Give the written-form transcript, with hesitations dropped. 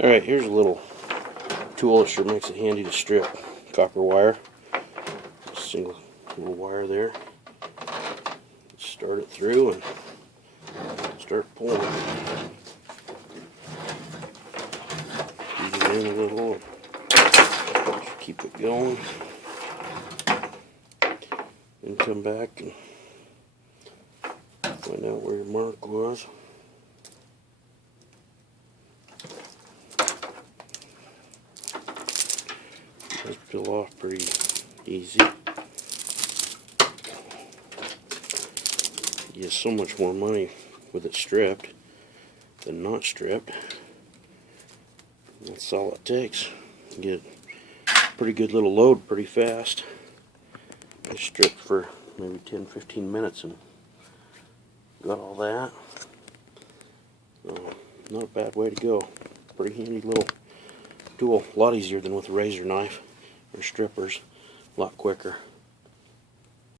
Alright, here's a little tool that sure makes it handy to strip copper wire. Single little wire there. Start it through and start pulling. Feed it in a little. Just keep it going. Then come back and find out where your mark was. Does peel off pretty easy. You get so much more money with it stripped than not stripped. That's all it takes. You get a pretty good little load pretty fast. I stripped for maybe 10-15 minutes and got all that. Not a bad way to go. Pretty handy little tool. A lot easier than with a razor knife or strippers. A lot quicker.